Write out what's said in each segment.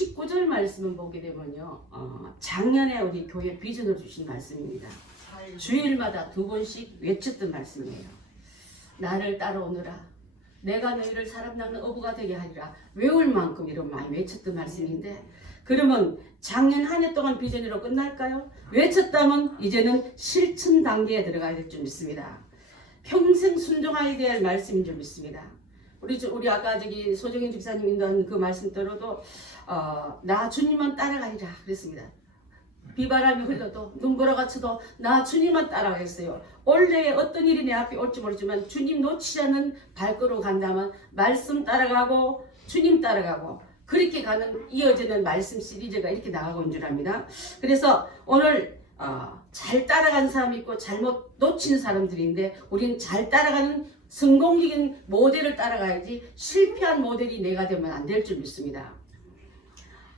19절 말씀을 보게 되면요, 작년에 우리 교회 비전을 주신 말씀입니다. 주일마다 2번씩 외쳤던 말씀이에요. 나를 따라오너라. 내가 너희를 사람 낳는 어부가 되게 하리라. 외울 만큼 이런 많이 외쳤던 말씀인데, 그러면 작년 한 해 동안 비전으로 끝날까요? 외쳤다면 이제는 실천 단계에 들어가야 될 줄 믿습니다. 평생 순종하게 될 말씀인 줄 믿습니다. 우리 아까 저기 소정인 집사님 인도한 그 말씀 들어도 나 주님만 따라가리라 그랬습니다. 비바람이 흘러도 눈보라가 쳐도 나 주님만 따라가겠어요. 원래 어떤 일이 내 앞에 올지 모르지만 주님 놓치지 않는 발걸음으로 간다면 말씀 따라가고 주님 따라가고 그렇게 가는 이어지는 말씀 시리즈가 이렇게 나가고 있는 줄 압니다. 그래서 오늘 잘 따라가는 사람이 있고 잘못 놓친 사람들인데 우리는 잘 따라가는 성공적인 모델을 따라가야지 실패한 모델이 내가 되면 안 될 줄 믿습니다.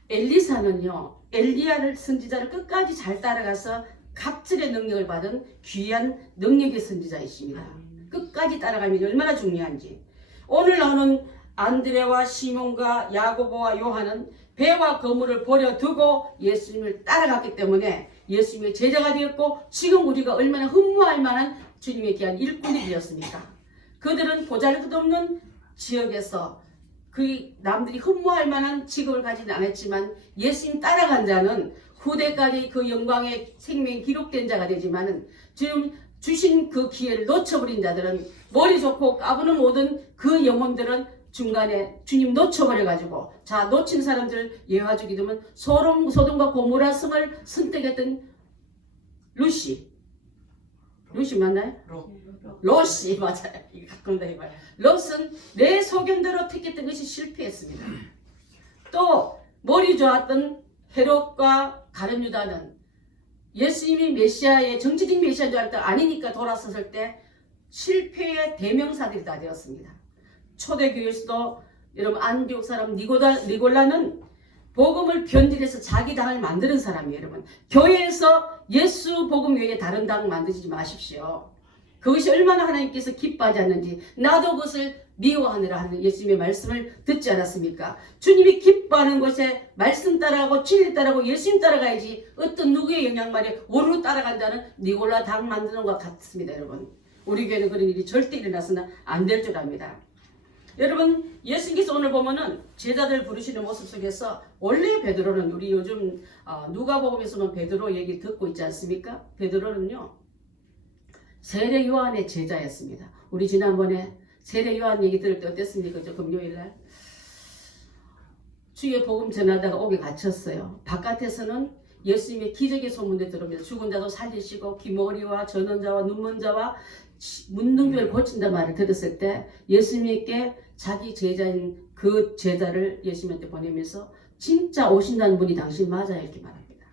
엘리사는요, 엘리야를 선지자를 끝까지 잘 따라가서 갑절의 능력을 받은 귀한 능력의 선지자이십니다. 끝까지 따라가는 게 얼마나 중요한지. 오늘 나오는 안드레와 시몬과 야고보와 요한은 배와 거물을 버려두고 예수님을 따라갔기 때문에 예수님의 제자가 되었고 지금 우리가 얼마나 흠모할 만한 주님의 귀한 일꾼이 되었습니까? 그들은 보잘것없는 지역에서 그 남들이 흠모할 만한 직업을 가지는 않았지만 예수님 따라간 자는 후대까지 그 영광의 생명이 기록된 자가 되지만은 지금 주신 그 기회를 놓쳐버린 자들은 머리 좋고 까부는 모든 그 영혼들은 중간에 주님 놓쳐버려가지고 자 놓친 사람들을 예화주기 되면 소돔과 고모라 성을 선택했던 루시 맞나요? 롯이 맞아요. 이게 가끔 다 해봐요. 롯은 내 소견대로 택했던 것이 실패했습니다. 또 머리 좋았던 헤롯과 가룟 유다는 예수님이 메시아의 정치적 메시아인 줄 알았더니 아니니까 돌아섰을 때 실패의 대명사들이 다 되었습니다. 초대교회에서도 여러분 안디옥 사람 니골라는 복음을 변질해서 자기 당을 만드는 사람이에요. 여러분 교회에서 예수 복음 외에 다른 당 만드지 마십시오. 그것이 얼마나 하나님께서 기뻐하지 않는지 나도 그것을 미워하느라 하는 예수님의 말씀을 듣지 않았습니까? 주님이 기뻐하는 것에 말씀 따라가고 진리 따라가고 예수님 따라가야지 어떤 누구의 영향만에 오르르 따라간다는 니골라 당 만드는 것 같습니다. 여러분 우리 교회는 그런 일이 절대 일어나서는 안 될 줄 압니다. 여러분 예수님께서 오늘 보면은 제자들 부르시는 모습 속에서 원래 베드로는 우리 요즘 누가복음에서는 베드로 얘기 듣고 있지 않습니까? 베드로는요 세례 요한의 제자였습니다. 우리 지난번에 세례 요한 얘기 들을 때 어땠습니까? 저 금요일날 주의 복음 전하다가 옥에 갇혔어요. 바깥에서는 예수님의 기적의 소문에 들으면서 죽은 자도 살리시고 귀머리와 전원자와 눈먼 자와 문둥병을 고친다 말을 들었을 때 예수님께 자기 제자인 그 제자를 예수님한테 보내면서 진짜 오신다는 분이 당신 맞아요 이렇게 말합니다.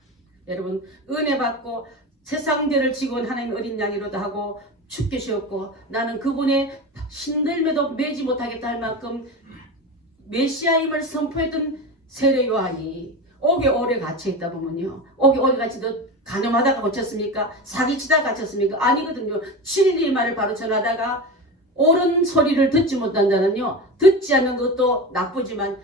여러분 은혜 받고 세상대를 지고 온 하나님 어린 양이로도 하고 춥게 쉬었고 나는 그분의 신들매도 매지 못하겠다 할 만큼 메시아임을 선포했던 세례 요한이 옥에 오래 갇혀있다 보면요 옥에 오래 갇혀도 간염하다가 고쳤습니까? 사기치다가 갇혔습니까? 아니거든요. 진리의 말을 바로 전하다가 옳은 소리를 듣지 못한다는요 듣지 않는 것도 나쁘지만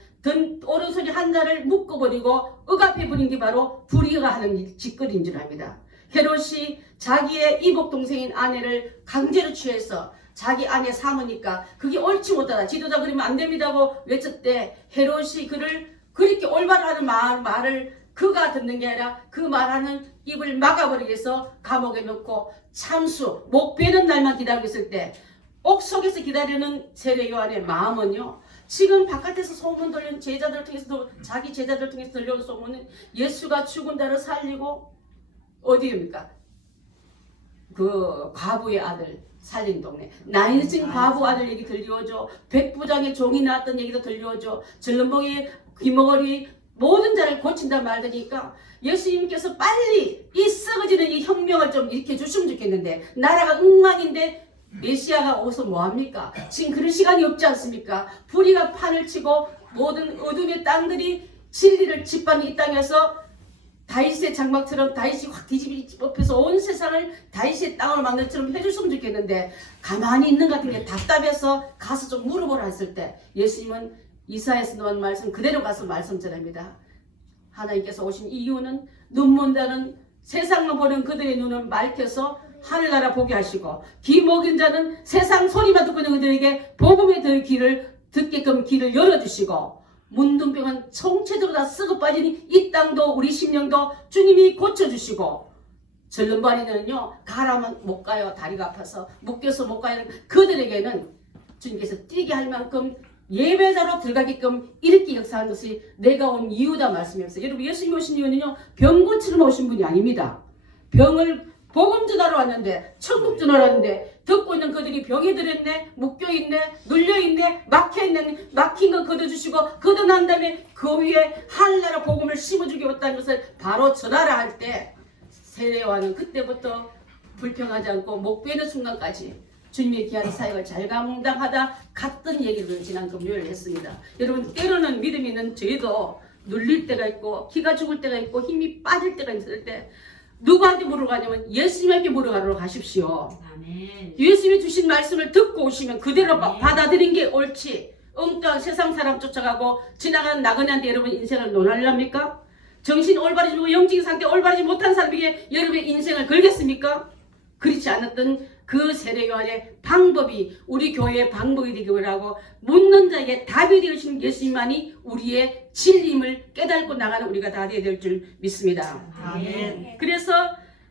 옳은 소리 하나를 묶어버리고 억압해버린 게 바로 불의가 하는 짓거리인 줄 압니다. 헤롯이 자기의 이복 동생인 아내를 강제로 취해서 자기 아내 삼으니까 그게 옳지 못하다. 지도자 그러면 안 됩니다고 외쳤대. 헤롯이 그를 그렇게 올바로 하는 말을 그가 듣는 게 아니라 그 말하는 입을 막아버리기 위해서 감옥에 넣고 참수 목 베는 날만 기다리고 있을 때 옥 속에서 기다리는 세례 요한의 마음은요 지금 바깥에서 소문 돌리는 제자들을 통해서도 자기 제자들을 통해서 들려오는 소문은 예수가 죽은 자를 살리고 어디입니까? 그 과부의 아들 살린 동네 나인신 과부 아들 얘기 들려오죠. 백부장의 종이 나왔던 얘기도 들려오죠. 절름봉이 귀머거리 모든 자를 고친다 말하니까 예수님께서 빨리 이 썩어지는 이 혁명을 좀 일으켜 주시면 좋겠는데 나라가 엉망인데 메시아가 오서 뭐합니까? 지금 그런 시간이 없지 않습니까? 불의가 판을 치고 모든 어둠의 땅들이 진리를 짓밟는 이 땅에서 다윗의 장막처럼 다윗이 확 뒤집어서 온 세상을 다윗의 땅을 만들 처럼 해줬으면 좋겠는데 가만히 있는 것 같은 게 답답해서 가서 좀 물어보라 했을 때 예수님은 이사야에서 나온 말씀 그대로 가서 말씀 전합니다. 하나님께서 오신 이유는 눈먼 자는 세상만 보는 그들의 눈을 맑혀서 하늘나라 보게 하시고 귀 먹인 자는 세상 소리만 듣고 있는 그들에게 복음의 들 길을 듣게끔 길을 열어주시고 문둥병은 총체적으로 다 썩어 빠지니 이 땅도 우리 심령도 주님이 고쳐주시고 절름발이는요 가라면 못 가요. 다리가 아파서 묶여서 못 가요. 그들에게는 주님께서 뛰게 할 만큼 예배자로 들어가게끔 이렇게 역사한 것이 내가 온 이유다 말씀이었어요. 여러분 예수님이 오신 이유는요 병 고치러 오신 분이 아닙니다. 병을 복음 전하러 왔는데 천국 전하러 왔는데 듣고 있는 그들이 병에 들었네, 묶여있네, 눌려있네, 막혀있네, 막힌 거 걷어주시고 걷어난 다음에 그 위에 하늘나라 복음을 심어주게 왔다는 것을 바로 전하라 할 때 세례요한은 그때부터 불평하지 않고 목 베는 순간까지 주님의 귀한 사역을 잘 감당하다 갔던 얘기를 지난 금요일에 했습니다. 여러분 때로는 믿음이 있는 저희도 눌릴 때가 있고 기가 죽을 때가 있고 힘이 빠질 때가 있을 때 누구한테 물어가냐면 예수님에게 물어가러 가십시오. 아멘. 예수님이 주신 말씀을 듣고 오시면 그대로 아멘. 받아들인 게 옳지. 엉뚱한 세상 사람 쫓아가고 지나가는 나그네한테 여러분 인생을 논하려합니까? 정신 올바르지 영적인 상태 올바르지 못한 사람에게 여러분의 인생을 걸겠습니까? 그렇지 않았던 그 세례요한의 방법이 우리 교회의 방법이 되기를 하고 묻는 자에게 답이 되시는 예수님만이 우리의 진리임을 깨닫고 나가는 우리가 다 되어야 될 줄 믿습니다. 아멘. 그래서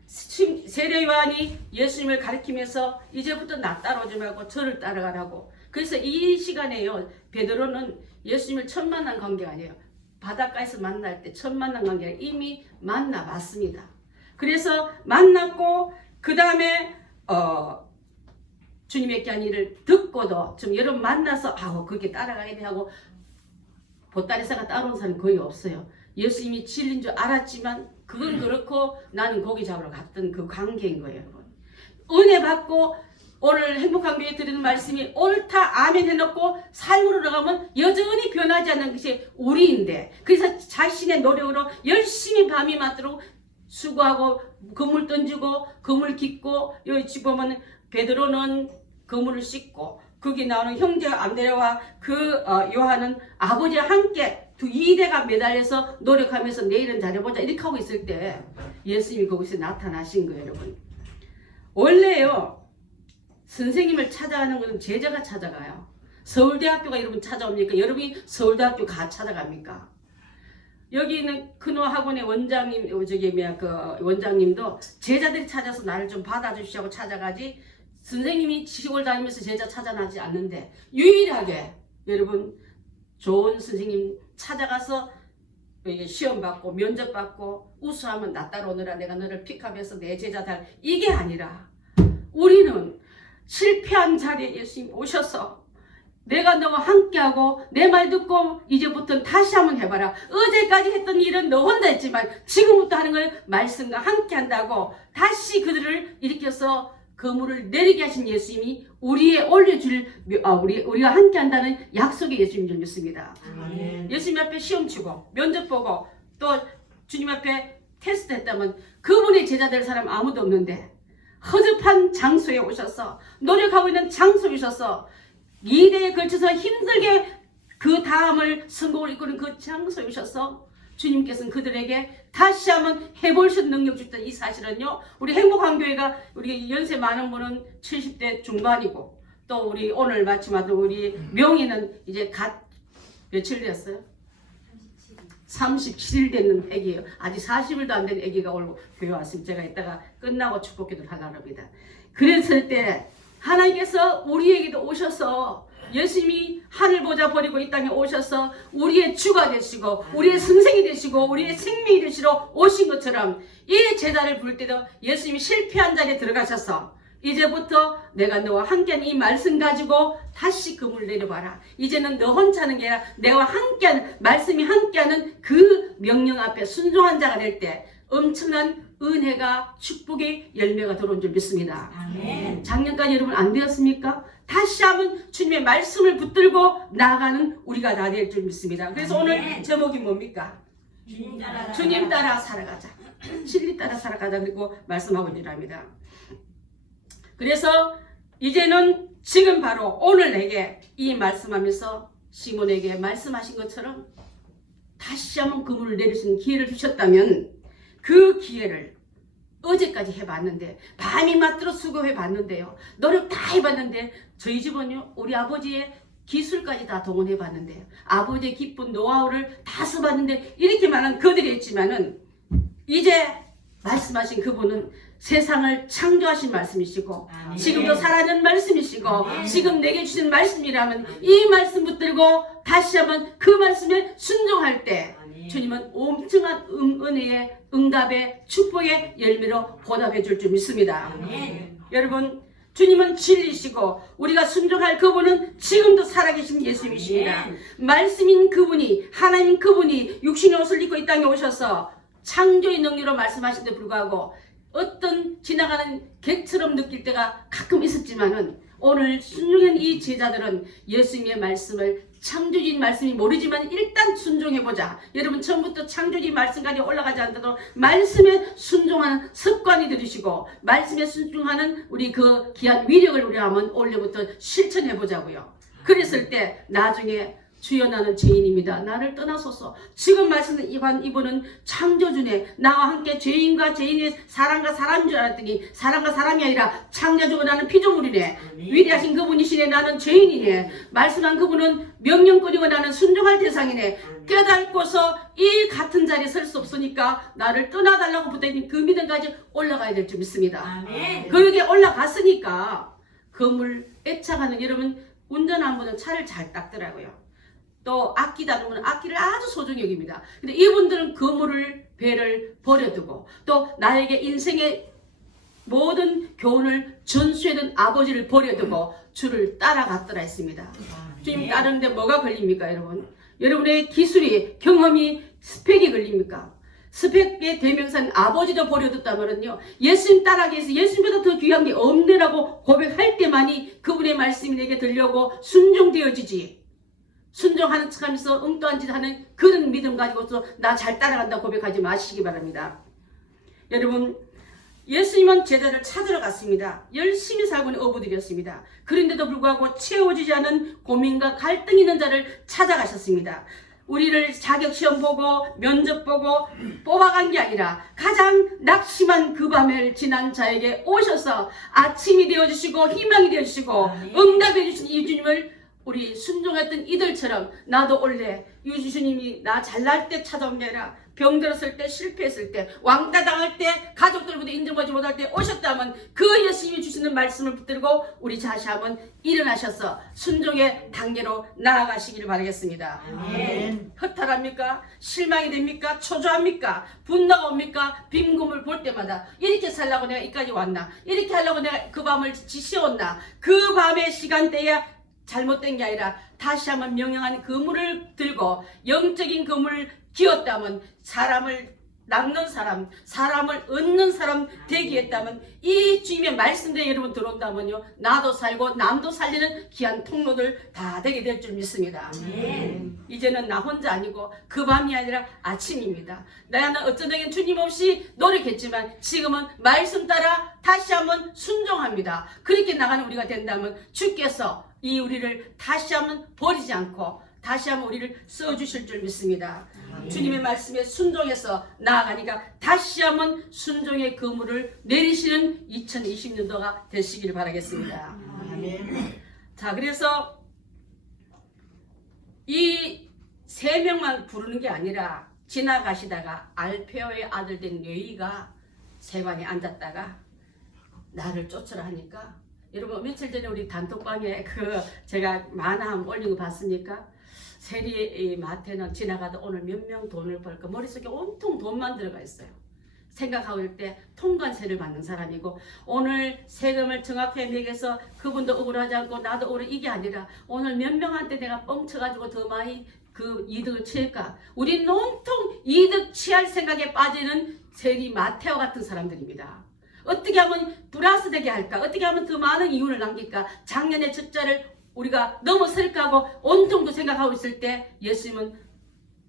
세례요한이 예수님을 가리키면서 이제부터 나 따라오지 말고 저를 따라가라고. 그래서 이 시간에요 베드로는 예수님을 처음 만난 관계가 아니에요. 바닷가에서 만날 때 처음 만난 관계가 이미 만나봤습니다. 그래서 만났고 그 다음에 주님의 귀한 일을 듣고도 좀 여러분 만나서 그렇게 따라가야 돼 하고 보따리사가 따라온 사람은 거의 없어요. 예수님이 진리인 줄 알았지만 그건 그렇고 나는 고기 잡으러 갔던 그 관계인 거예요. 여러분. 은혜 받고 오늘 행복한 교회 드리는 말씀이 옳다 아멘 해놓고 삶으로 나가면 여전히 변하지 않는 것이 우리인데 그래서 자신의 노력으로 열심히 밤이 맞도록 수고하고 그물 던지고 그물 깃고 여기 보면 베드로는 그물을 씻고 거기 나오는 형제 안드레와 그 요한은 아버지와 함께 두 이대가 매달려서 노력하면서 내일은 잘해보자 이렇게 하고 있을 때 예수님이 거기서 나타나신 거예요. 여러분 원래요 선생님을 찾아가는 것은 제자가 찾아가요. 서울대학교가 여러분 찾아옵니까? 여러분이 서울대학교 찾아갑니까? 여기 있는 근호학원의 원장님, 원장님도 제자들이 찾아서 나를 좀 받아주시라고 찾아가지 선생님이 시골 다니면서 제자 찾아나지 않는데 유일하게 여러분 좋은 선생님 찾아가서 시험 받고 면접 받고 우수하면 나 따라오느라 내가 너를 픽업해서 내 제자 달 이게 아니라 우리는 실패한 자리에 예수님 오셔서 내가 너와 함께하고 내 말 듣고 이제부터는 다시 한번 해봐라. 어제까지 했던 일은 너 혼자 했지만 지금부터 하는 걸 말씀과 함께한다고 다시 그들을 일으켜서 그물을 내리게 하신 예수님이 우리에 올려줄 우리가 함께한다는 약속의 예수님인 줄 믿습니다. 아멘. 예수님 앞에 시험 치고 면접 보고 또 주님 앞에 테스트 했다면 그분의 제자 될 사람 아무도 없는데 허접한 장소에 오셔서 노력하고 있는 장소에 오셔서 2대에 걸쳐서 힘들게 그 다음을 성공을 이끄는 그 장소에 오셔서 주님께서는 그들에게 다시 한번 해볼 수 있는 능력 주셨던 이 사실은요 우리 행복한 교회가 우리 연세 많은 분은 70대 중반이고 또 우리 오늘 마침 하던 우리 명희는 이제 며칠 됐어요? 37일 됐는 애기예요. 아직 40일도 안 된 애기가 오늘 교회 왔으면 제가 이따가 끝나고 축복기도를 하려고 합니다. 그랬을 때 하나님께서 우리에게도 오셔서 예수님이 하늘 보좌 버리고 이 땅에 오셔서 우리의 주가 되시고 우리의 선생이 되시고 우리의 생명이 되시러 오신 것처럼 이 제자를 부를 때도 예수님이 실패한 자리에 들어가셔서 이제부터 내가 너와 함께하는 이 말씀 가지고 다시 그물을 내려봐라. 이제는 너 혼자 하는 게 아니라 내와 함께하는 말씀이 함께하는 그 명령 앞에 순종한 자가 될 때 엄청난 은혜가 축복의 열매가 들어온 줄 믿습니다. 아멘. 작년까지 여러분 안 되었습니까? 다시 한번 주님의 말씀을 붙들고 나아가는 우리가 다 될 줄 믿습니다. 그래서 아멘. 오늘 제목이 뭡니까? 주님 따라 살아가자. 진리 따라 살아가자. 그리고 말씀하고 있답니다. 그래서 이제는 지금 바로 오늘 내게 이 말씀하면서 시몬에게 말씀하신 것처럼 다시 한번 그물을 내릴 수 있는 기회를 주셨다면 그 기회를 어제까지 해봤는데 밤이 맞도록 수고해봤는데요. 노력 다 해봤는데 저희 집은요 우리 아버지의 기술까지 다 동원해봤는데 아버지의 기쁜 노하우를 다 써봤는데 이렇게 많은 그들이 했지만은 이제 말씀하신 그분은 세상을 창조하신 말씀이시고 아멘. 지금도 살아있는 말씀이시고 아멘. 지금 내게 주신 말씀이라면 이 말씀 붙들고 다시 한번 그 말씀에 순종할 때 아멘. 주님은 엄청난 은혜의 응답의 축복의 열매로 보답해 줄 줄 믿습니다. 아멘. 여러분 주님은 진리시고 우리가 순종할 그분은 지금도 살아계신 예수님이십니다. 아멘. 말씀인 그분이 하나님 그분이 육신의 옷을 입고 이 땅에 오셔서 창조의 능력으로 말씀하신 데 불구하고 어떤 지나가는 객처럼 느낄 때가 가끔 있었지만은 오늘 순종한 이 제자들은 예수님의 말씀을 창조주의 말씀이 모르지만 일단 순종해보자. 여러분 처음부터 창조주의 말씀까지 올라가지 않더라도 말씀에 순종하는 습관이 들으시고 말씀에 순종하는 우리 그 귀한 위력을 우리 한번 올해부터 실천해보자고요. 그랬을 때 나중에 주여 나는 죄인입니다. 나를 떠나소서. 지금 말씀은 이분은 창조주네. 나와 함께 죄인과 죄인의 사람과 사람인 줄 알았더니 사람과 사람이 아니라 창조주고 나는 피조물이네. 위대하신 그분이시네. 나는 죄인이네. 말씀한 그분은 명령권이고 나는 순종할 대상이네. 깨닫고서 이 같은 자리에 설 수 없으니까 나를 떠나달라고 부탁님 그 믿음까지 올라가야 될 줄 믿습니다. 아멘. 그렇게 올라갔으니까 그물 애착하는 여러분 운전한 분은 차를 잘 닦더라고요. 또 아끼다는 분은 악기를 아주 소중히 여깁니다. 근데 이분들은 그물을 배를 버려두고 또 나에게 인생의 모든 교훈을 전수해둔 아버지를 버려두고 주를 따라갔더라 했습니다. 주님 따르는데 뭐가 걸립니까 여러분? 여러분의 기술이 경험이 스펙이 걸립니까? 스펙의 대명사는 아버지도 버려뒀다면요 예수님 따라가기 위해서 예수님보다 더 귀한 게 없네라고 고백할 때만이 그분의 말씀이 내게 들려오고 순종되어지지. 순종하는 척하면서 엉뚱한 짓 하는 그런 믿음 가지고서 나 잘 따라간다 고백하지 마시기 바랍니다. 여러분 예수님은 제자를 찾으러 갔습니다. 열심히 살고는 어부들이었습니다. 그런데도 불구하고 채워지지 않은 고민과 갈등 있는 자를 찾아가셨습니다. 우리를 자격시험 보고 면접 보고 뽑아간 게 아니라 가장 낙심한 그 밤을 지난 자에게 오셔서 아침이 되어주시고 희망이 되어주시고 응답해 주신 이 주님을 우리 순종했던 이들처럼 나도 원래 유주님이 나 잘날 때 찾아온 게 아니라 병들었을 때 실패했을 때 왕따 당할 때 가족들보다 인정받지 못할 때 오셨다면 그 예수님이 주시는 말씀을 붙들고 우리 다시 한번 일어나셔서 순종의 단계로 나아가시기를 바라겠습니다. 아멘. 허탈합니까? 실망이 됩니까? 초조합니까? 분노가 옵니까? 빈금을 볼 때마다 이렇게 살라고 내가 이까지 왔나? 이렇게 하려고 내가 그 밤을 지새웠나? 그 밤의 시간대에 잘못된 게 아니라 다시 한번 명령한 그물을 들고 영적인 그물을 기었다면 사람을 낚는 사람, 사람을 얻는 사람 되기 했다면 이 주님의 말씀대로 여러분 들어온다면요 나도 살고 남도 살리는 귀한 통로들 다 되게 될 줄 믿습니다. 이제는 나 혼자 아니고 그 밤이 아니라 아침입니다. 나는 어쩌다긴 주님 없이 노력했지만 지금은 말씀 따라 다시 한번 순종합니다. 그렇게 나가는 우리가 된다면 주께서 이 우리를 다시 한번 버리지 않고 다시 한번 우리를 써주실 줄 믿습니다. 주님의 말씀에 순종해서 나아가니까 다시 한번 순종의 그물을 내리시는 2020년도가 되시길 바라겠습니다. 자, 그래서 이 세 명만 부르는 게 아니라 지나가시다가 알페오의 아들 된 레위가 세관에 앉았다가 나를 쫓으라 하니까 여러분 며칠 전에 우리 단톡방에 제가 만화 한번 올린 거 봤으니까 세리 마태는 지나가다 오늘 몇 명 돈을 벌까 머릿속에 온통 돈만 들어가 있어요. 생각할 때 통관세를 받는 사람이고 오늘 세금을 정확하게 매겨서 그분도 억울하지 않고 나도 억울해 이게 아니라 오늘 몇 명한테 내가 뻥쳐가지고 더 많이 그 이득을 취할까? 우리는 온통 이득 취할 생각에 빠지는 세리 마태와 같은 사람들입니다. 어떻게 하면 플러스 되게 할까? 어떻게 하면 더 많은 이윤을 남길까? 작년의 적자를 우리가 넘어설까 하고 온통 그 생각하고 있을 때 예수님은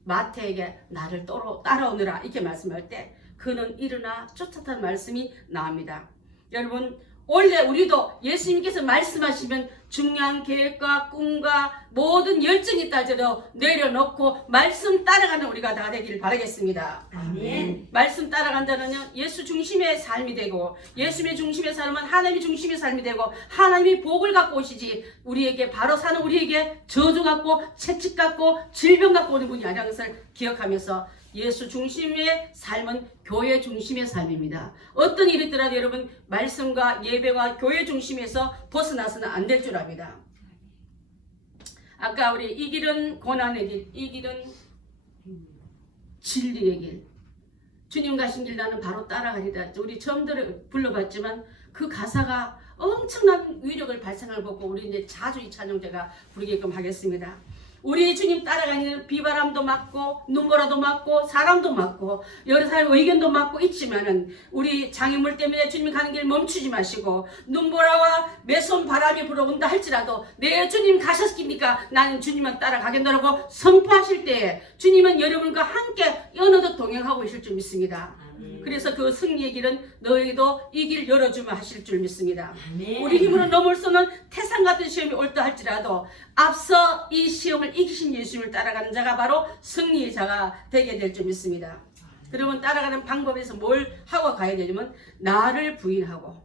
마태에게 나를 따라오느라 이렇게 말씀할 때 그는 일어나 쫓았다는 말씀이 나옵니다. 여러분 원래 우리도 예수님께서 말씀하시면 중요한 계획과 꿈과 모든 열정이 있다 할지라도 내려놓고 말씀 따라가는 우리가 다 되기를 바라겠습니다. 아멘. 말씀 따라간다는요, 예수 중심의 삶이 되고, 예수님의 중심의 삶은 하나님의 중심의 삶이 되고, 하나님이 복을 갖고 오시지 우리에게 바로 사는 우리에게 저주 갖고 채찍 갖고 질병 갖고 오는 분이 아니라는 것을 기억하면서 예수 중심의 삶은 교회 중심의 삶입니다. 어떤 일이 있더라도 여러분 말씀과 예배와 교회 중심에서 벗어나서는 안 될 줄 압니다. 아까 우리 이 길은 고난의 길, 이 길은 진리의 길, 주님 가신 길 나는 바로 따라가리다. 우리 처음 불러봤지만 그 가사가 엄청난 위력을 발생을 보고 우리 이제 자주 이 찬양 제가 부르게끔 하겠습니다. 우리 주님 따라가는 비바람도 맞고 눈보라도 맞고 사람도 맞고 여러 사람의 의견도 맞고 있지만은 우리 장애물 때문에 주님 가는 길 멈추지 마시고 눈보라와 매손 바람이 불어온다 할지라도 내 주님 가셨습니까? 나는 주님만 따라가겠노라고 선포하실 때에 주님은 여러분과 함께 어느덧 동행하고 계실 줄 믿습니다. 그래서 그 승리의 길은 너희도 이 길 열어주마 하실 줄 믿습니다. 아멘. 우리 힘으로 넘을 수는 태산 같은 시험이 올다 할지라도 앞서 이 시험을 이기신 예수님을 따라가는 자가 바로 승리의 자가 되게 될 줄 믿습니다. 그러면 따라가는 방법에서 뭘 하고 가야 되냐면 나를 부인하고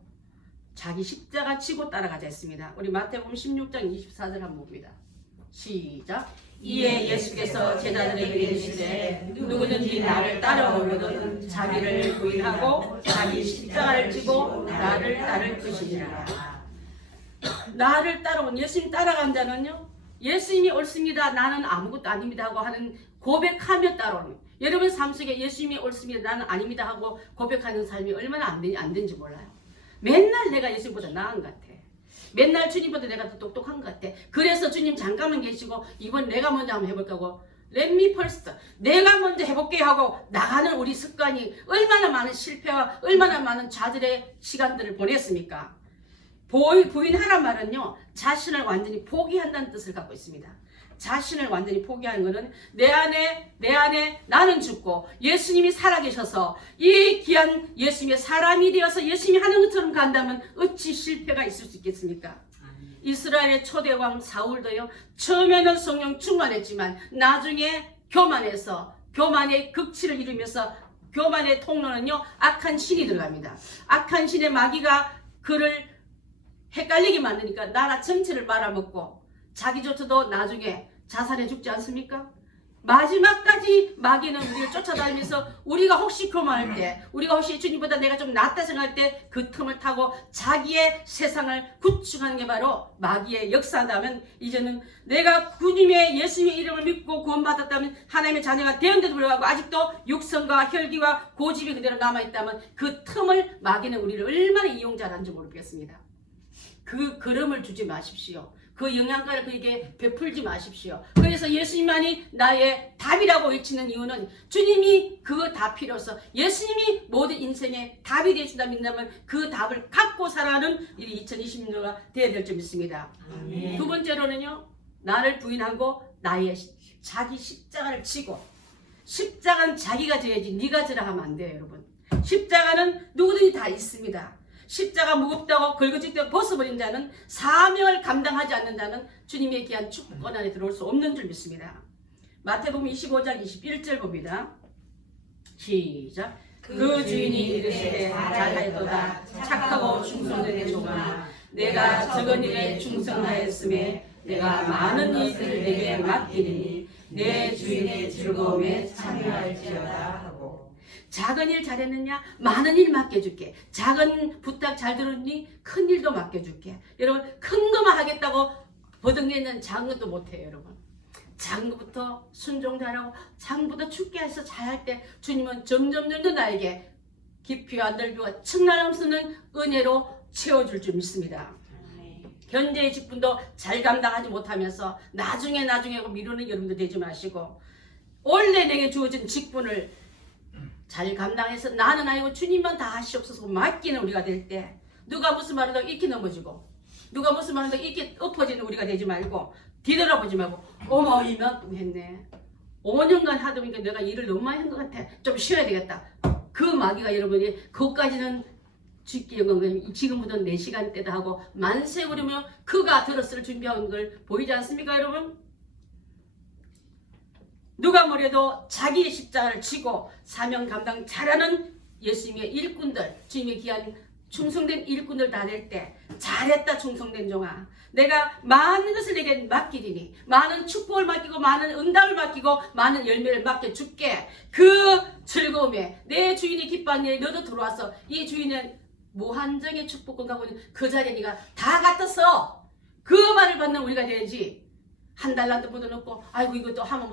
자기 십자가 지고 따라가자 했습니다. 우리 마태복음 16장 24절 한번 봅니다. 시작. 이에 예수께서 제자들에게 이르시되 누구든지 나를 따라오려거든 자기를 부인하고 자기 십자가를 지고 나를 따를 것이니라. 나를 따라온 예수님 따라간 자는요, 예수님이 옳습니다, 나는 아무것도 아닙니다 하고 하는 고백하며 따라오는, 여러분 삶 속에 예수님이 옳습니다, 나는 아닙니다 하고 고백하는 삶이 얼마나 안 되는지 몰라요. 맨날 내가 예수님보다 나은 것 같아. 맨날 주님보다 내가 더 똑똑한 것 같아. 그래서 주님 잠깐만 계시고 이번 내가 먼저 한번 해볼까 하고 Let me first, 내가 먼저 해볼게 하고 나가는 우리 습관이 얼마나 많은 실패와 얼마나 많은 좌절의 시간들을 보냈습니까? 부인하란 말은요, 자신을 완전히 포기한다는 뜻을 갖고 있습니다. 자신을 완전히 포기하는 것은 내 안에 나는 죽고 예수님이 살아계셔서 이 귀한 예수님의 사람이 되어서 예수님이 하는 것처럼 간다면 어찌 실패가 있을 수 있겠습니까? 이스라엘의 초대왕 사울도요, 처음에는 성령 충만했지만 나중에 교만해서 교만의 극치를 이루면서 교만의 통로는요, 악한 신이 들어갑니다. 악한 신의 마귀가 그를 헷갈리게 만드니까 나라 전체를 말아먹고 자기조차도 나중에 자살해 죽지 않습니까? 마지막까지 마귀는 우리를 쫓아다니면서 우리가 혹시 교만할 때, 우리가 혹시 주님보다 내가 좀 낫다 생각할 때 그 틈을 타고 자기의 세상을 구축하는 게 바로 마귀의 역사다면, 이제는 내가 주님의 예수님의 이름을 믿고 구원받았다면 하나님의 자녀가 되었는데도 불구하고 아직도 육성과 혈기와 고집이 그대로 남아있다면 그 틈을 마귀는 우리를 얼마나 이용자라는지 모르겠습니다. 그 걸음을 주지 마십시오. 그 영양가를 그에게 베풀지 마십시오. 그래서 예수님만이 나의 답이라고 외치는 이유는 주님이 그 답 필요해서 예수님이 모든 인생의 답이 되어준다 믿는다면 그 답을 갖고 살아가는 이 2020년도가 되어야 될 줄 믿습니다. 아멘. 두 번째로는요, 나를 부인하고 나의 자기 십자가를 지고, 십자가는 자기가 져야지 네가 지라 하면 안 돼요. 여러분, 십자가는 누구든지 다 있습니다. 십자가 무겁다고 걸거짓다고 벗어버린 자는, 사명을 감당하지 않는 자는 주님의 귀한 축복권 안에 들어올 수 없는 줄 믿습니다. 마태복음 25장 21절 봅니다. 시작. 그 주인이 이르시되 잘하였도다 착하고 충성된 종아, 내가 적은 일에 충성하였음에 내가 많은 일들을 내게 맡기리니 내 주인의 즐거움에 참여할지어다 하고. 작은 일 잘했느냐? 많은 일 맡겨줄게. 작은 부탁 잘 들었니? 큰 일도 맡겨줄게. 여러분, 큰 것만 하겠다고 버둥이는 작은 것도 못해요. 여러분, 작은 것부터 순종 잘하고 작은 것부터 죽게 해서 잘할 때 주님은 점점 나에게 깊이와 넓이와 측량함수는 은혜로 채워줄 줄 믿습니다. 현재의 직분도 잘 감당하지 못하면서 나중에 미루는 여러분들 되지 마시고, 원래 내게 주어진 직분을 잘 감당해서 나는 아니고 주님만 다 하시옵소서 맡기는 우리가 될 때, 누가 무슨 말한다고 이렇게 넘어지고 누가 무슨 말한다고 이렇게 엎어지는 우리가 되지 말고, 뒤돌아보지 말고 어머 이만큼 했네, 5년간 하다 보니까 내가 일을 너무 많이 한 것 같아, 좀 쉬어야 되겠다. 그 마귀가 여러분이 그것까지는 주께 영광. 지금부터 4시간 때다 하고 만세 부르며 그가 들었을 준비한 걸 보이지 않습니까 여러분? 누가 뭐래도 자기의 십자가를 지고 사명 감당 잘하는 예수님의 일꾼들, 주님의 귀한 충성된 일꾼들 다 될 때 잘했다 충성된 종아, 내가 많은 것을 내게 맡기리니 많은 축복을 맡기고 많은 응답을 맡기고 많은 열매를 맡겨줄게. 그 즐거움에 내 주인이 기뻐하는 일에 너도 들어와서 이 주인은 무한정의 축복을 갖고 있는 그 자리에 네가 다 갖았어. 그 말을 받는 우리가 돼야지. 한 달란트 묻어놓고 아이고 이것도 하면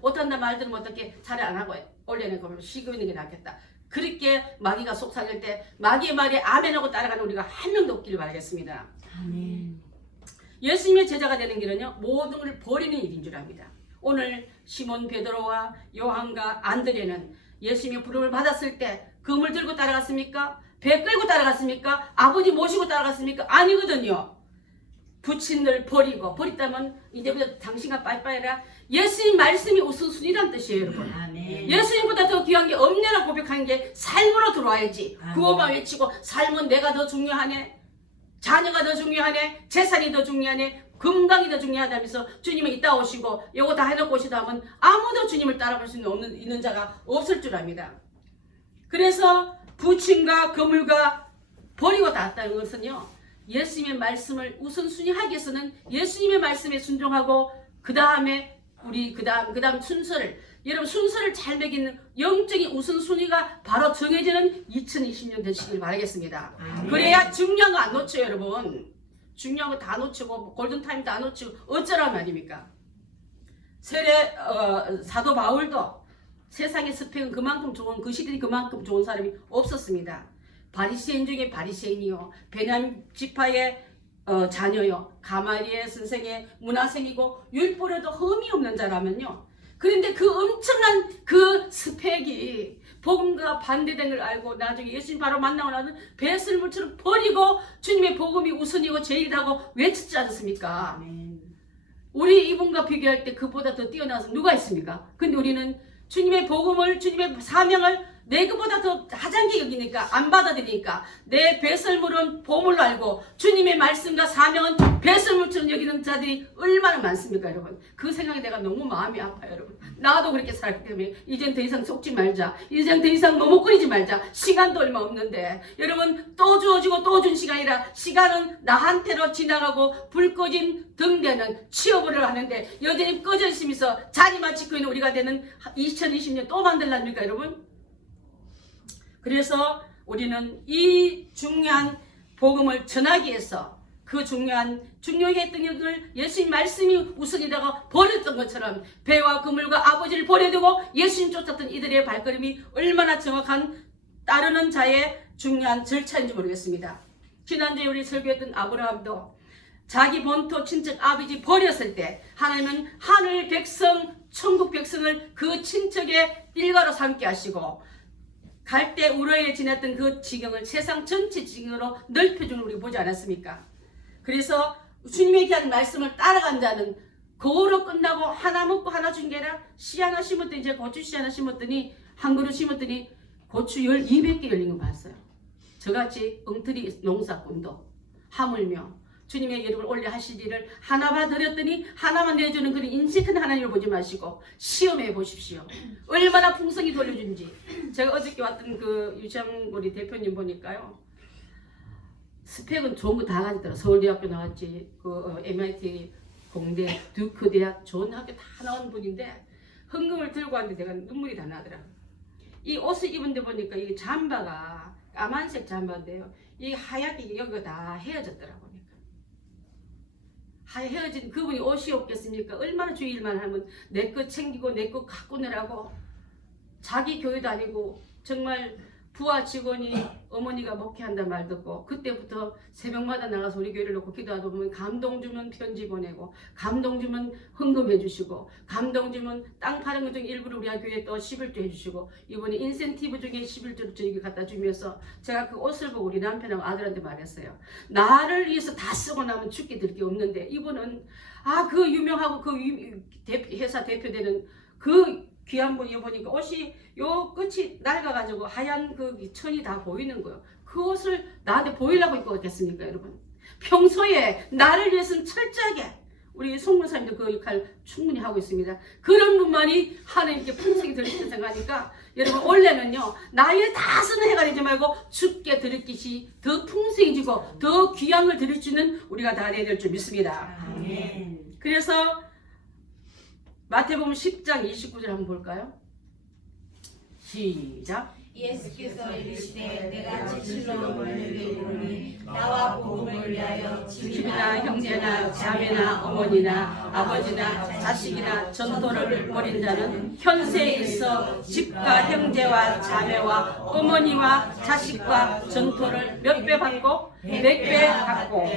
못한다 말들은 어떻게 차례 안 하고 올려내고 쉬고 있는 게 낫겠다. 그렇게 마귀가 속삭일 때 마귀의 말에 아멘하고 따라가는 우리가 한 명도 없기를 바라겠습니다. 아멘. 예수님의 제자가 되는 길은요, 모든 걸 버리는 일인 줄 압니다. 오늘 시몬 베드로와 요한과 안드레는 예수님의 부름을 받았을 때 금을 들고 따라갔습니까? 배 끌고 따라갔습니까? 아버지 모시고 따라갔습니까? 아니거든요. 부친들 버리다면 이제부터 당신과 빠이빠이라. 예수님 말씀이 우선순위란 뜻이에요 여러분. 아멘. 예수님보다 더 귀한 게 없네라 고백하는 게 삶으로 들어와야지. 아멘. 구호만 외치고 삶은 내가 더 중요하네, 자녀가 더 중요하네, 재산이 더 중요하네, 건강이 더 중요하다면서 주님은 이따 오시고 요거 다 해놓고 오시다 하면 아무도 주님을 따라갈 수 있는 자가 없을 줄 압니다. 그래서 부친과 거물과 버리고 닿았다는 것은요, 예수님의 말씀을 우선순위 하기 위해서는 예수님의 말씀에 순종하고 그 다음에 우리 그 다음 순서를, 여러분 순서를 잘 매기는 영적인 우선순위가 바로 정해지는 2020년 되시길 바라겠습니다. 그래야 중요한 거 안 놓쳐요 여러분. 중요한 거 다 놓치고 골든타임 다 놓치고 어쩌란 말입니까? 사도 바울도 세상의 스펙은 그만큼 좋은, 그 시대에 그만큼 좋은 사람이 없었습니다. 바리새인 중에 바리새인이요, 베냐민 지파의 자녀요, 가말리엘 선생의 문화생이고 율법에도 흠이 없는 자라면요, 그런데 그 엄청난 그 스펙이 복음과 반대된 걸 알고 나중에 예수님 바로 만나고 나서 배설물처럼 버리고 주님의 복음이 우선이고 제일이라고 외쳤지 않았습니까? 아멘. 우리 이분과 비교할 때 그보다 더 뛰어나서 누가 있습니까? 근데 우리는 주님의 복음을, 주님의 사명을 내 것보다 더 하장기 여기니까 안 받아들이니까 내 배설물은 보물로 알고 주님의 말씀과 사명은 배설물처럼 여기는 자들이 얼마나 많습니까 여러분. 그 생각에 내가 너무 마음이 아파요 여러분. 나도 그렇게 살았기 때문에 이젠 더 이상 속지 말자, 이젠 더 이상 머뭇거리지 말자. 시간도 얼마 없는데 여러분, 또 주어지고 또 준 시간이라 시간은 나한테로 지나가고 불 꺼진 등대는 치워버리려 하는데 여전히 꺼져 있으면서 자리만 지키고 있는 우리가 되는 2020년 또 만들랍니까 여러분? 그래서 우리는 이 중요한 복음을 전하기 위해서 그 중요했던 것을 예수님 말씀이 우선이라고 버렸던 것처럼 배와 그물과 아버지를 버려두고 예수님 쫓았던 이들의 발걸음이 얼마나 정확한 따르는 자의 중요한 절차인지 모르겠습니다. 지난주에 우리 설교했던 아브라함도 자기 본토 친척 아버지 버렸을 때 하나님은 하늘 백성, 천국 백성을 그 친척의 일가로 삼게 하시고 갈대 우르에 지냈던 그 지경을 세상 전체 지경으로 넓혀주는 우리 보지 않았습니까? 그래서 주님의 귀한 말씀을 따라간 자는 거울로 끝나고 하나 먹고 하나 준 게 아니라 씨 하나 심었더니, 이제 고추 씨 하나 심었더니 한 그릇 심었더니 고추 200개 열린 거 봤어요. 저같이 엉터리 농사꾼도 하물며 주님의 이름을 올려 하실 일을 하나만 드렸더니 하나만 내주는 그런 인식한 하나님을 보지 마시고 시험해 보십시오. 얼마나 풍성히 돌려준지. 제가 어저께 왔던 그 유시암고리 대표님 보니까요, 스펙은 좋은 거 다 가지더라. 서울대학교 나왔지, 그 MIT 공대, 듀크 대학, 좋은 학교 다 나온 분인데 헌금을 들고 왔는데 내가 눈물이 다 나더라. 이 옷을 입은 데 보니까 이 잠바가 까만색 잠바인데요, 이 하얗게 여기가 다 헤어졌더라고. 헤어진 그분이 옷이 없겠습니까? 얼마나 주일만 하면 내 거 챙기고 내 거 갖고 내라고. 자기 교회도 아니고 정말 부하 직원이 어머니가 목회한다 말 듣고 그때부터 새벽마다 나가서 우리 교회를 놓고 기도하다 보면 감동 주면 편지 보내고, 감동 주면 헌금해 주시고, 감동 주면 땅 파는 것 중에 일부러 우리 교회에 또 11조 해주시고, 이번에 인센티브 중에 11조를 저에게 갖다 주면서 제가 그 옷을 보고 우리 남편하고 아들한테 말했어요. 나를 위해서 다 쓰고 나면 죽게 될 게 없는데 이분은 그 유명하고 그 회사 대표되는 그 귀한 분이 보니까 옷이 요 끝이 낡아가지고 하얀 그 천이 다 보이는 거예요. 그것을 나한테 보이려고 입고 있겠습니까, 여러분? 평소에 나를 위해서는 철저하게 우리 송문사님도 그 역할 충분히 하고 있습니다. 그런 분만이 하나님께 풍성히 드리실 생각하니까 여러분 원래는요 나의 다 쓰는 해가 되지 말고 주께 드릴 것이 더 풍성해지고 더 귀한 걸 드릴 수 있는 우리가 다 되어야 될 줄 믿습니다. 아멘. 그래서 마태복음 10장 29절 한번 볼까요? 시작. 예수께서 이르시되 내가 진실로 너희에게 이르노니 나와 복음을 위하여 집이나 형제나 자매나 어머니나 아버지나 자식이나 전토를 벌인 자는 현세에 있어 집과 형제와 자매와 어머니와 자식과 전토를 몇 배 받고 100배 받고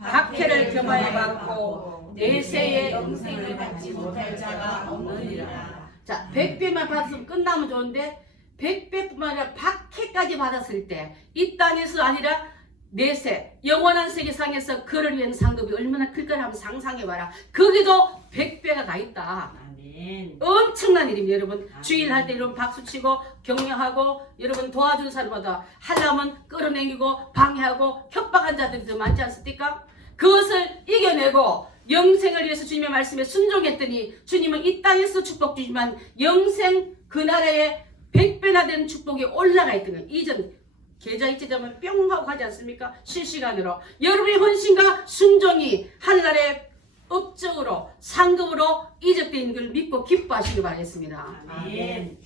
박해를 겸하여 받고 내세의 영생을 받지 못할 자가 없느니라. 자, 100배만 받았으면 끝나면 좋은데 100배뿐만 아니라 박해까지 받았을 때 이 땅에서 아니라 내세 영원한 세계상에서 그를 위한 상급이 얼마나 클까 한번 상상해봐라. 거기도 100배가 다 있다. 아멘. 엄청난 일입니다. 여러분 주일 할 때 여러분 박수치고 격려하고 여러분 도와주는 사람마다 하려면 끌어내리고 방해하고 협박한 자들이 더 많지 않습니까? 그것을 이겨내고 영생을 위해서 주님의 말씀에 순종했더니 주님은 이 땅에서 축복 주지만 영생 그 나라에 100배나 되는 축복이 올라가 있던 거예요. 이전 계좌 이체되면 뿅 하고 가지 않습니까? 실시간으로 여러분의 헌신과 순종이 하늘나라의 업적으로 상급으로 이적되는 걸 믿고 기뻐하시기 바라겠습니다. 아멘.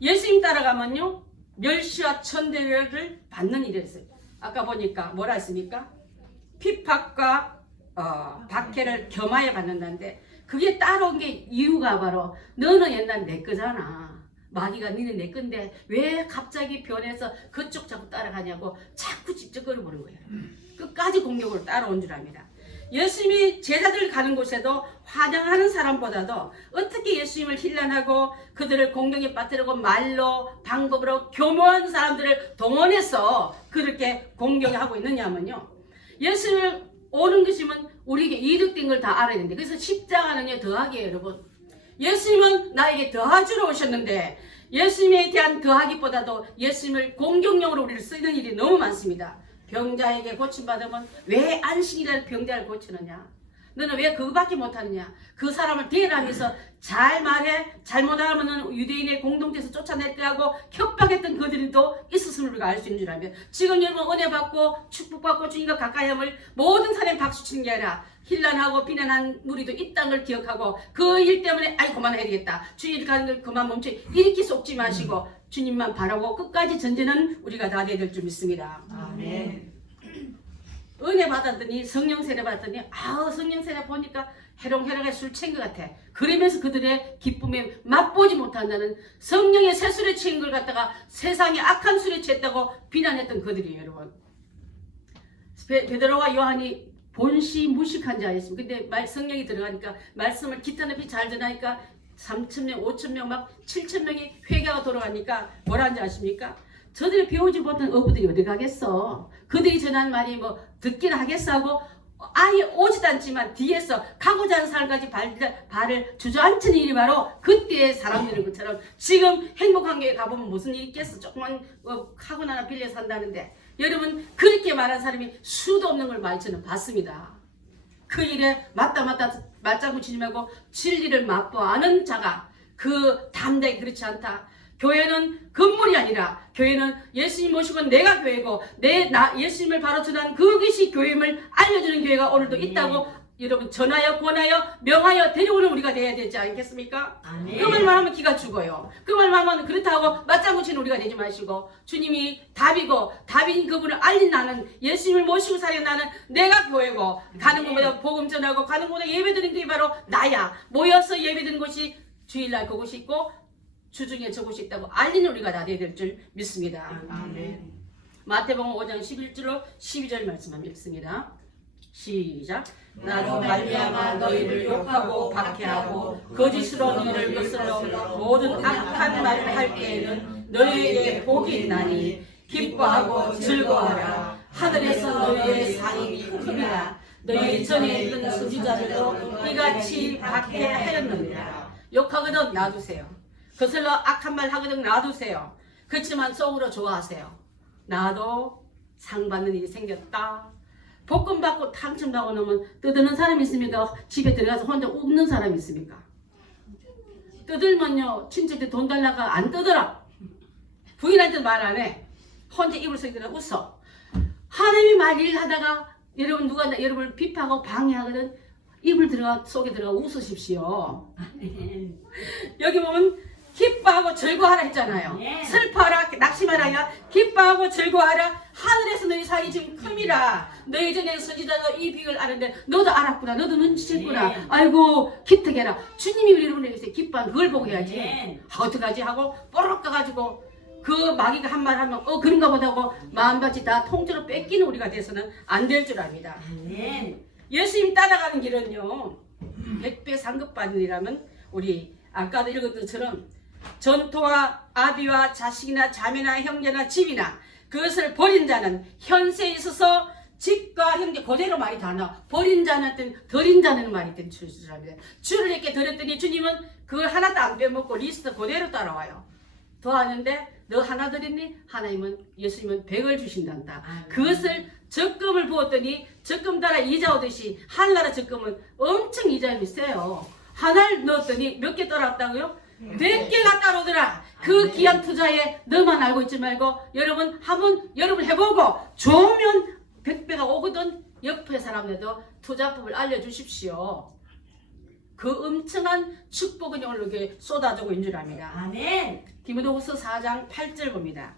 예수님 따라가면요 멸시와 천대를 받는 일이 있어요. 아까 보니까 뭐라 했습니까? 핍박과 박해를 겸하여 받는다는데 그게 따라온 게 이유가 바로 너는 옛날 내 거잖아. 마귀가 니는 내 건데 왜 갑자기 변해서 그쪽 자꾸 따라가냐고 자꾸 집적거려 보는 거예요. 끝까지 공격으로 따라온 줄 압니다. 예수님이 제자들 가는 곳에도 환영하는 사람보다도 어떻게 예수님을 힐난하고 그들을 공경에 빠뜨리고 말로 방법으로 교묘한 사람들을 동원해서 그렇게 공경하고 있느냐면요. 예수님을 오는 것이면 우리에게 이득된 걸 다 알아야 되는데 그래서 십자가는요 더하기예요 여러분. 예수님은 나에게 더하주러 오셨는데 예수님에 대한 더하기보다도 예수님을 공격용으로 우리를 쓰는 일이 너무 많습니다. 병자에게 고침받으면 왜 안식이라는 병자를 고치느냐? 너는 왜 그거밖에 못하느냐? 그 사람을 대라면서 잘 말해 잘못하면 유대인의 공동체에서 쫓아낼 거하고 협박했던 그들도 있었음을 우리가 알 수 있는 줄 알면 지금 여러분 은혜 받고 축복받고 주님과 가까이 함을 모든 사람이 박수치는 게 아니라 힐난하고 비난한 무리도 있다는 걸 기억하고 그 일 때문에 아이 그만해야 되겠다. 주일 가는 걸 그만 멈춰 이렇게 속지 마시고 주님만 바라고 끝까지 전진은 우리가 다 돼야 될 줄 믿습니다. 아멘. 은혜 받았더니 성령 세례 받았더니 성령 세례 보니까 해롱해롱하게 술 취한 것 같아. 그러면서 그들의 기쁨에 맛보지 못한다는 성령의 새술에 취한 걸 갖다가 세상에 악한 술에 취했다고 비난했던 그들이에요 여러분. 베드로와 요한이 본시 무식한 자였습니다. 근데 성령이 들어가니까 말씀을 기타 높이 잘 전하니까 3,000명, 5,000명, 막 7,000명이 회개가 돌아가니까 뭐라 하는지 아십니까? 저들이 배우지 못한 어부들이 어디 가겠어? 그들이 전하는 말이 뭐 듣긴 하겠어 하고 아예 오지도 않지만 뒤에서 가고자 하는 사람까지 발을 주저앉히는 일이 바로 그때의 사람들인 것처럼 지금 행복한 교회 가보면 무슨 일이 있겠어? 조그만 카고 하나 빌려 산다는데 여러분 그렇게 말한 사람이 수도 없는 걸 많이 저는 봤습니다. 그 일에 맞장구 치지 말고 진리를 맛보아는 자가 그 담대히 그렇지 않다. 교회는 건물이 아니라 교회는 예수님 모시고 내가 교회고 예수님을 바로 전하는 그것이 교회임을 알려주는 교회가 오늘도 있다고 여러분 전하여 권하여 명하여 데려오는 우리가 돼야 되지 않겠습니까? 아멘. 그 말만 하면 기가 죽어요. 그 말만 하면 그렇다고 맞장구 치는 우리가 되지 마시고 주님이 답이고 답인 그분을 알린 나는 예수님을 모시고 사는 나는 내가 교회고 가는 곳마다 복음 전하고 가는 곳마다 예배드리는 게 바로 나야. 모여서 예배드리는 곳이 주일날 그곳이 있고 주중에 저곳이 있다고 알리는 우리가 다 돼야 될 줄 믿습니다. 아멘. 마태복음 5장 11절로 12절 말씀을 읽습니다. 시작. 나로 말미암아 너희를 욕하고 박해하고 거짓으로 너희를 거슬러 모든 악한 말을 할 때에는 너희에게 복이 있나니 기뻐하고 즐거워하라. 하늘에서 너희의 상임이 크니라. 너희 전에 있던 선지자들도 이같이 박해하였느니라. 욕하거든 놔두세요. 거슬러 악한 말 하거든 놔두세요. 그렇지만 속으로 좋아하세요. 나도 상 받는 일이 생겼다. 복권 받고 당첨 받고 나면 떠드는 사람이 있습니까? 집에 들어가서 혼자 웃는 사람이 있습니까? 떠들면요 친척들 돈 달라가 안 떠들어. 부인한테 말 안 해. 혼자 입을 속에 웃어. 하나님이 말 일하다가 여러분 누가 여러분을 비판하고 방해하거든 입을 속에 들어가 웃으십시오. 여기 보면 기뻐하고 즐거워하라 했잖아요. 슬퍼하라 낙심하라 아니라 기뻐하고 즐거워하라. 하늘에서 너희 사이 지금 큼이라. 너희 전에 선지자도 이 비결을 아는데 너도 알았구나. 너도 눈치챘구나. 아이고 기특해라. 주님이 여러분에게 기뻐한 그걸 보고 해야지. 어떡하지 하고 뽀록 가가지고 그 마귀가 한 말 하면 그런가 보다 하고 마음같이 다 통째로 뺏기는 우리가 돼서는 안 될 줄 압니다. 예수님 따라가는 길은요 100배 상급받는 일이라면 우리 아까도 읽었던 것처럼 전토와 아비와 자식이나 자매나 형제나 집이나 그것을 버린 자는 현세에 있어서 집과 형제 그대로 말이 다 나와. 버린 자는 더린 자는 말이 된 줄입니다. 주를 이렇게 드렸더니 주님은 그걸 하나도 안 빼먹고 리스트 그대로 따라와요. 더 하는데 너 하나 드렸니? 하나님은 예수님은 100을 주신단다. 그것을 적금을 부었더니 적금 따라 이자 오듯이 하늘나라 적금은 엄청 이자율이 세요. 하나를 넣었더니 몇 개 떨어졌다고요? 100개가 따라오더라. 그 귀한 투자에 너만 알고 있지 말고 여러분 한번 여러분 해보고 좋으면 100배가 오거든. 옆에 사람들도 투자법을 알려주십시오. 그 엄청난 축복은 오늘 이렇게 쏟아지고 있는 줄 압니다. 아멘. 디모데후서 4장 8절 봅니다.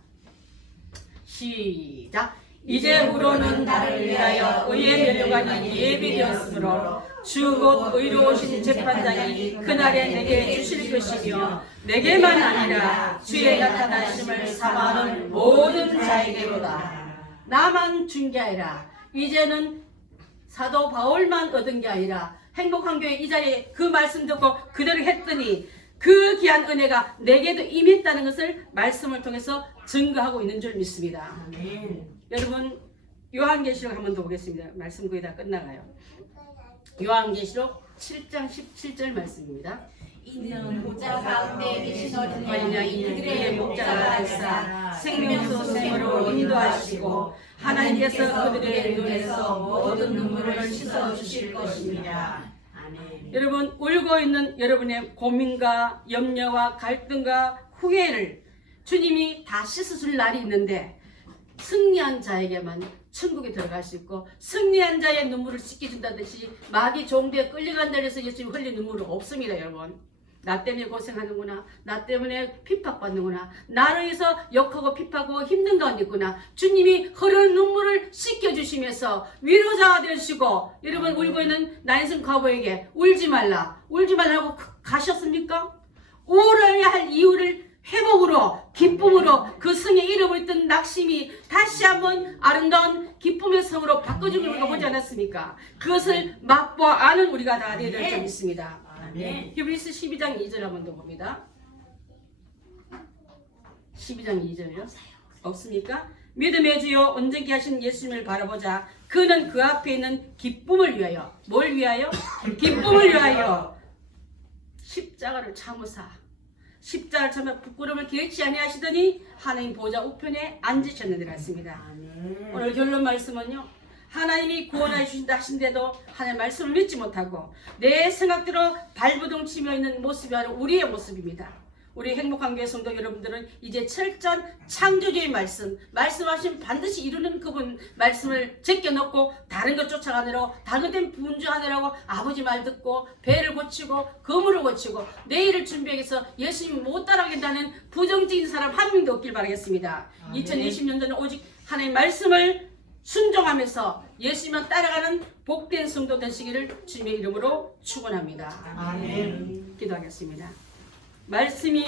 시작. 이제후로는 나를 위하여 의의 면류관이 예비되었으므로 주 곧 의로우신 재판장이 그날에 내게 주실 것이며 내게만 아니라 주의 나타나심을 사모하는 모든 자에게로다. 나만 준 게 아니라 이제는 사도 바울만 얻은 게 아니라 행복한 교회 이 자리에 그 말씀 듣고 그대로 했더니 그 귀한 은혜가 내게도 임했다는 것을 말씀을 통해서 증거하고 있는 줄 믿습니다. 아멘. 여러분 요한계시록 한번 더 보겠습니다. 말씀 거의 다 끝나가요. 요한계시록 7장 17절 말씀입니다. 이는 목자 가운데 계신 어린 어린양이 양이 그들의 목자가 되사 생명수 샘으로 인도하시고 하나님께서 그들의 눈에서 모든 눈물을 씻어 주실 것입니다. 아멘. 여러분 울고 있는 여러분의 고민과 염려와 갈등과 후회를 주님이 다 씻어줄 날이 있는데 승리한 자에게만 천국에 들어갈 수 있고 승리한 자의 눈물을 씻겨준다듯이 마귀 종대에 끌려간다 해서 예수님 흘린 눈물은 없습니다. 여러분 나 때문에 고생하는구나. 나 때문에 핍박받는구나. 나를 위해서 욕하고 핍박하고 힘든 가운데 있구나. 주님이 흐르는 눈물을 씻겨주시면서 위로자가 되시고 여러분 울고 있는 나인승 과부에게 울지 말라. 울지 말라고 가셨습니까? 울어야 할 이유를 회복으로 기쁨으로 그 성의 이름을 뜬 낙심이 다시 한번 아름다운 기쁨의 성으로 바꿔주는 우리가 보지 않았습니까? 그것을 맛보아 아는 우리가 다 되어야 될 줄 믿습니다. 아멘. 히브리서 12장 2절 한번 더 봅니다. 12장 2절요? 없습니까? 믿음의 주요 온전케 하신 예수님을 바라보자. 그는 그 앞에 있는 기쁨을 위하여 뭘 위하여? 기쁨을 위하여 십자가를 참으사 십자가를 참아 부끄러움을 개의치 아니하시더니 하나님 보좌 우편에 앉으셨느니라 했습니다. 아멘. 오늘 결론 말씀은요. 하나님이 구원해 주신다 하신데도 하나님의 말씀을 믿지 못하고 내 생각대로 발부둥 치며 있는 모습이 바로 우리의 모습입니다. 우리 행복한 교회 성도 여러분들은 이제 철저한 창조주의 말씀하신 반드시 이루는 그분 말씀을 제껴놓고 다른 것 쫓아가느라고 다른 데 분주하느라고 아버지 말 듣고 배를 고치고 거물을 고치고 내일을 준비하기 위해서 예수님 못 따라가겠다는 부정적인 사람 한 명도 없길 바라겠습니다. 2020년도는 오직 하나님의 말씀을 순종하면서 예수님만 따라가는 복된 성도 되시기를 주님의 이름으로 축원합니다. 아멘. 기도하겠습니다. 말씀이